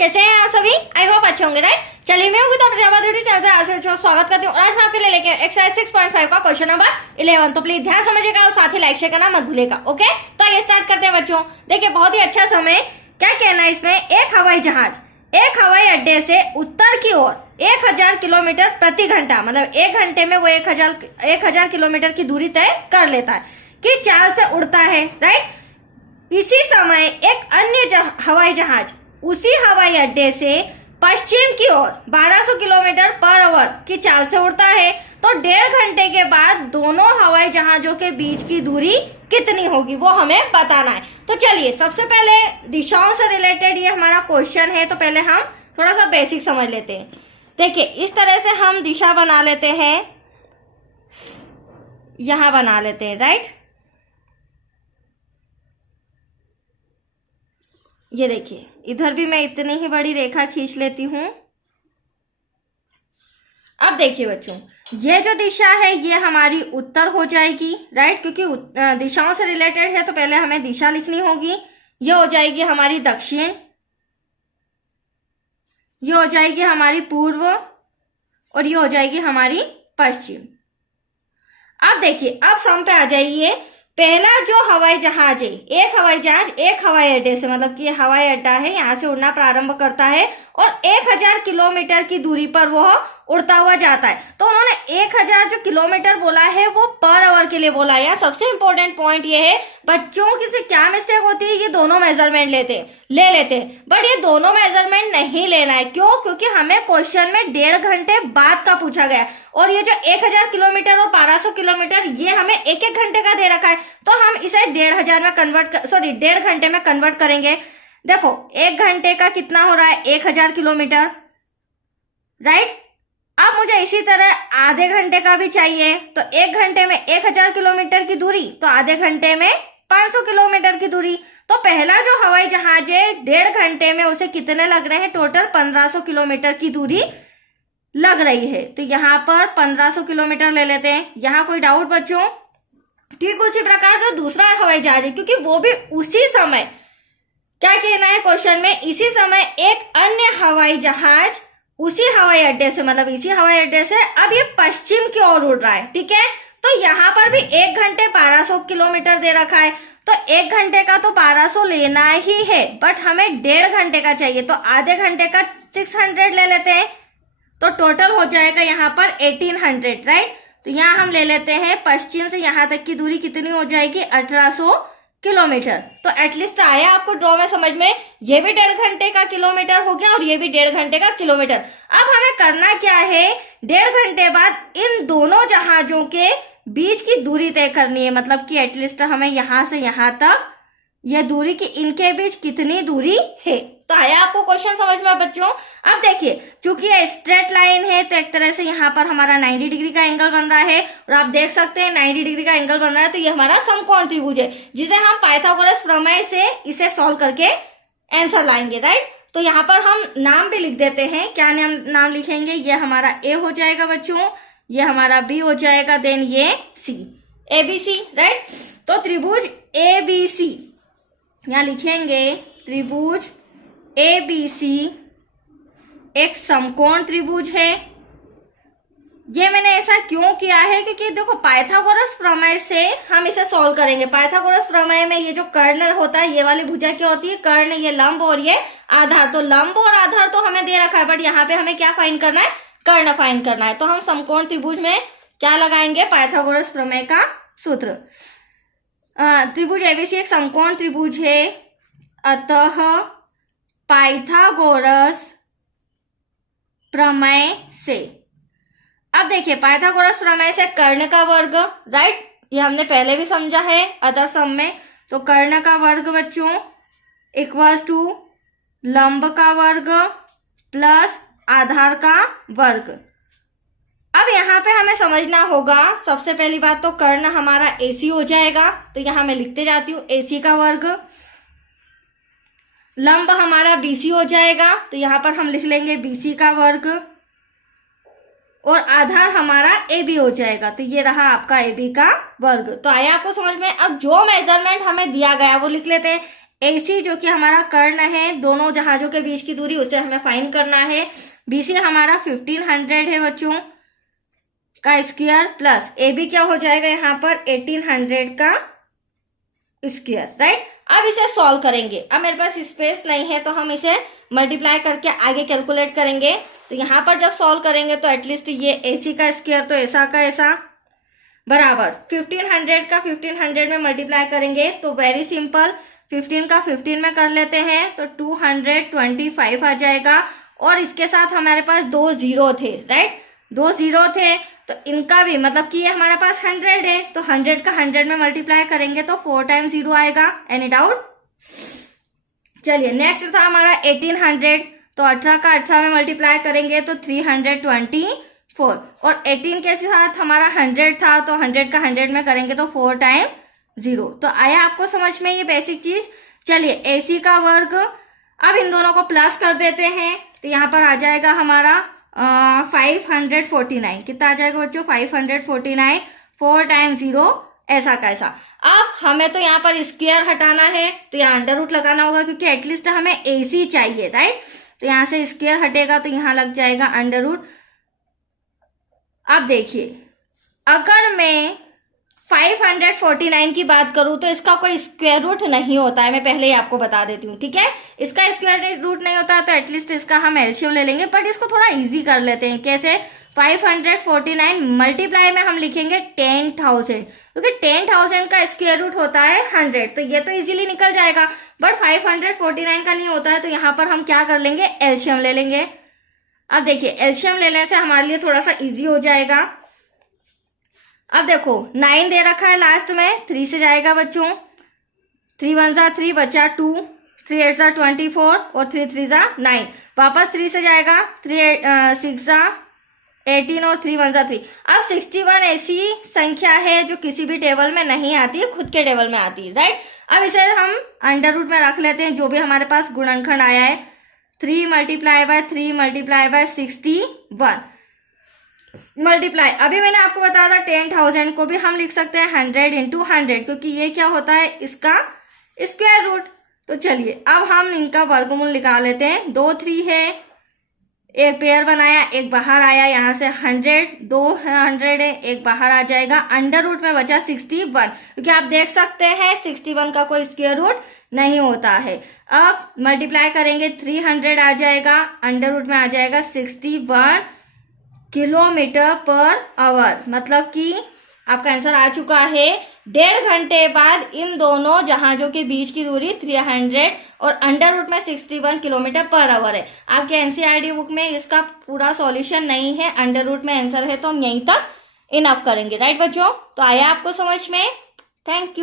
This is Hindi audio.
कैसे हैं आप सभी? आई होप अच्छे होंगे, राइट? चलिए मैं तो प्रजापति चैनल पे आपसे स्वागत करती हूँ। आज मैं आपके लिए लेके एक्सरसाइज 6.5 का क्वेश्चन नंबर 11। तो प्लीज ध्यान समझिएगा और साथ ही लाइक शेयर करना मत भूलिएगा। ओके, तो आइए स्टार्ट करते हैं बच्चों। देखिए बहुत ही अच्छा समय, क्या कहना है इसमें, एक हवाई जहाज एक हवाई अड्डे से उत्तर की ओर 1000 किलोमीटर प्रति घंटा, मतलब एक घंटे में वो 1000 किलोमीटर की दूरी तय कर लेता है कि चाल से उड़ता है, राइट? इसी समय एक अन्य हवाई जहाज उसी हवाई अड्डे से पश्चिम की ओर 1200 किलोमीटर पर आवर की चाल से उड़ता है। तो 1.5 घंटे के बाद दोनों हवाई जहाजों के बीच की दूरी कितनी होगी वो हमें बताना है। तो चलिए सबसे पहले दिशाओं से रिलेटेड ये हमारा क्वेश्चन है, तो पहले हम थोड़ा सा बेसिक समझ लेते हैं। देखिए इस तरह से हम दिशा बना लेते हैं, यहां बना लेते हैं, राइट? ये देखिए इधर भी मैं इतनी ही बड़ी रेखा खींच लेती हूं। अब देखिए बच्चों, ये जो दिशा है ये हमारी उत्तर हो जाएगी, राइट? क्योंकि दिशाओं से रिलेटेड है तो पहले हमें दिशा लिखनी होगी। ये हो जाएगी हमारी दक्षिण, ये हो जाएगी हमारी पूर्व और ये हो जाएगी हमारी पश्चिम। अब देखिए अब सम पे आ जाइए। पहला जो हवाई जहाज है, एक हवाई जहाज एक हवाई अड्डे से, मतलब कि हवाई अड्डा है, यहाँ से उड़ना प्रारंभ करता है और 1000 किलोमीटर की दूरी पर वह उड़ता हुआ जाता है। तो उन्होंने 1000 जो किलोमीटर बोला है वो पर आवर के लिए बोला है। यहाँ सबसे इंपॉर्टेंट पॉइंट ये है, बच्चों की से क्या मिस्टेक होती है, ये दोनों मेजरमेंट ले लेते हैं, बट ये दोनों मेजरमेंट नहीं लेना है। क्यों? क्योंकि हमें क्वेश्चन में 1.5 घंटे बाद का पूछा गया और ये जो 1000 किलोमीटर और 1200 किलोमीटर ये हमें एक एक घंटे का दे रखा है, तो हम इसे 1.5 घंटे में कन्वर्ट करेंगे। देखो 1 घंटे का कितना हो रहा है, 1000 किलोमीटर, राइट? अब मुझे इसी तरह आधे घंटे का भी चाहिए, तो 1 घंटे में 1000 किलोमीटर की दूरी, तो आधे घंटे में 500 किलोमीटर की दूरी। तो पहला जो हवाई जहाज है 1.5 घंटे में उसे कितने लग रहे हैं, टोटल 1500 किलोमीटर की दूरी लग रही है। तो यहाँ पर 1500 किलोमीटर ले लेते हैं। यहाँ कोई डाउट बच्चों? ठीक उसी प्रकार जो दूसरा हवाई जहाज है, क्योंकि वो भी उसी समय, क्या कहना है क्वेश्चन में, इसी समय एक अन्य हवाई जहाज उसी हवाई अड्डे से, मतलब इसी हवाई अड्डे से अब ये पश्चिम की ओर उड़ रहा है, ठीक है? तो यहाँ पर भी 1 घंटे 1200 किलोमीटर दे रखा है, तो 1 घंटे का तो 1200 लेना ही है, बट हमें 1.5 घंटे का चाहिए, तो आधे घंटे का 600 ले लेते हैं, तो टोटल हो जाएगा यहाँ पर 1800, राइट? तो यहाँ हम ले लेते हैं पश्चिम से यहाँ तक की दूरी कितनी हो जाएगी, 1800 किलोमीटर। तो एटलीस्ट आया आपको ड्रॉ में समझ में, ये भी 1.5 घंटे का किलोमीटर हो गया और ये भी 1.5 घंटे का किलोमीटर। अब हमें करना क्या है, 1.5 घंटे बाद इन दोनों जहाजों के बीच की दूरी तय करनी है, मतलब कि एटलीस्ट हमें यहां से यहां तक यह दूरी की इनके बीच कितनी दूरी है। तो आया आपको क्वेश्चन समझ में बच्चों? अब देखिए चूंकि ये स्ट्रेट लाइन है तो एक तरह से यहाँ पर हमारा 90 डिग्री का एंगल बन रहा है और आप देख सकते हैं 90 डिग्री का एंगल बन रहा है, तो ये हमारा समकोण त्रिभुज है, जिसे हम पाइथागोरस प्रमेय से इसे सॉल्व करके आंसर लाएंगे, राइट? तो यहाँ पर हम नाम भी लिख देते हैं। क्या नाम लिखेंगे, ये हमारा ए हो जाएगा बच्चों, ये हमारा बी हो जाएगा, देन ये सी, ABC, राइट? तो त्रिभुज ABC यहाँ लिखेंगे, त्रिभुज ABC एक समकोण त्रिभुज है। ये मैंने ऐसा क्यों किया है, क्योंकि देखो पाइथागोरस प्रमेय से हम इसे सॉल्व करेंगे। पाइथागोरस प्रमेय में ये जो कर्ण होता है, ये वाली भुजा क्या होती है, कर्ण, ये लंब और ये आधार। तो लंब और आधार तो हमें दे रखा है, बट यहाँ पे हमें क्या फाइंड करना है, कर्ण फाइंड करना है। तो हम समकोण त्रिभुज में क्या लगाएंगे, पाइथागोरस प्रमेय का सूत्र। त्रिभुज ABC एक समकोण त्रिभुज है, अतः पाइथागोरस प्रमेय से, अब देखिए पाइथागोरस प्रमेय से कर्ण का वर्ग, राइट? ये हमने पहले भी समझा है अदर सम में। तो कर्ण का वर्ग बच्चों इक्वल्स टू लंब का वर्ग प्लस आधार का वर्ग। अब यहाँ पे हमें समझना होगा, सबसे पहली बात तो कर्ण हमारा AC हो जाएगा, तो यहाँ मैं लिखते जाती हूँ AC का वर्ग, लंब हमारा BC हो जाएगा, तो यहाँ पर हम लिख लेंगे BC का वर्ग, और आधार हमारा AB हो जाएगा, तो ये रहा आपका AB का वर्ग। तो आया आपको समझ में? अब जो मेजरमेंट हमें दिया गया वो लिख लेते हैं। AC जो कि हमारा कर्ण है, दोनों जहाजों के बीच की दूरी, उसे हमें फाइंड करना है। BC हमारा 1500 है बच्चों का स्क्वायर, प्लस AB क्या हो जाएगा यहाँ पर 1800 का स्क्वायर, राइट। अब इसे सॉल्व करेंगे। अब मेरे पास स्पेस नहीं है तो हम इसे मल्टीप्लाई करके आगे कैलकुलेट करेंगे। तो यहाँ पर जब सॉल्व करेंगे तो एटलीस्ट ये AC का स्क्वायर तो ऐसा का ऐसा बराबर 1500 का 1500 में मल्टीप्लाई करेंगे तो वेरी सिंपल 15 का 15 में कर लेते हैं तो 225 आ जाएगा। और इसके साथ हमारे पास 2 जीरो थे, राइट, 2 जीरो थे, तो इनका भी मतलब कि ये हमारे पास 100 है तो 100 का 100 में मल्टीप्लाई करेंगे तो 4 टाइम्स 0 आएगा। Any doubt? चलिए नेक्स्ट था हमारा 1800, तो 18 का 18 में मल्टीप्लाई करेंगे तो 324, और 18 के साथ हमारा 100 था तो 100 का 100 में करेंगे तो 4 टाइम 0। तो आया आपको समझ में ये बेसिक चीज? चलिए AC का वर्ग, अब इन दोनों को प्लस कर देते हैं तो यहाँ पर आ जाएगा हमारा 549। कितना आ जाएगा बच्चों? 549, 4 टाइम्स 0 ऐसा कैसा। अब हमें तो यहाँ पर स्क्वायर हटाना है तो यहाँ अंडर रूट लगाना होगा क्योंकि एटलीस्ट हमें AC चाहिए, राइट। तो यहाँ से स्क्वायर हटेगा तो यहाँ लग जाएगा अंडर रूट। अब देखिए अगर मैं 549 की बात करूं तो इसका कोई स्क्वायर रूट नहीं होता है, मैं पहले ही आपको बता देती हूँ, ठीक है। इसका स्क्वायर रूट नहीं होता तो एटलीस्ट इसका हम एलसीएम ले लेंगे, बट इसको थोड़ा इजी कर लेते हैं। कैसे? 549 मल्टीप्लाई में हम लिखेंगे 10,000, क्योंकि 10,000 का स्क्वायर रूट होता है 100, तो ये तो इजीली निकल जाएगा। बट 549 का नहीं होता है तो यहाँ पर हम क्या कर लेंगे? एलसीएम ले लेंगे। अब देखिए एलसीएम लेने से हमारे लिए थोड़ा सा इजी हो जाएगा। अब देखो 9 दे रखा है लास्ट में, 3 से जाएगा बच्चों, 3 1 जा 3 बचा 2, 3 8 जा 24 और 3 3 जा 9, वापस 3 से जाएगा, 3 6 जा 18 और 3 1 जा 3। अब 61 ऐसी संख्या है जो किसी भी टेबल में नहीं आती है, खुद के टेबल में आती है, राइट। अब इसे हम अंडर रूट में रख लेते हैं, जो भी हमारे पास गुणनखंड आया है 3 multiply by 3 multiply by 61 multiply, अभी मैंने आपको बताया था 10,000 को भी हम लिख सकते हैं 100 इंटू 100, क्योंकि ये क्या होता है? इसका स्क्वायर रूट। तो चलिए अब हम इनका वर्गमूल निकाल लेते हैं। 2 3 है, एक पेयर बनाया, एक बाहर आया, यहाँ से 100, 2 100 है, एक बाहर आ जाएगा, अंडर रूट में बचा 61, क्योंकि आप देख सकते हैं 61 का कोई स्क्वायर रूट नहीं होता है। अब मल्टीप्लाई करेंगे 300 आ जाएगा, अंडर रूट में आ जाएगा 61 किलोमीटर पर आवर, मतलब कि आपका आंसर आ चुका है। 1.5 घंटे बाद इन दोनों जहाजों के बीच की दूरी 300 और अंडर रूट में 61 किलोमीटर पर आवर है। आपके एनसीईआरटी बुक में इसका पूरा सॉल्यूशन नहीं है, अंडर रूट में आंसर है, तो हम यहीं तक इनफ करेंगे, राइट बच्चों। तो आया आपको समझ में? Thank you.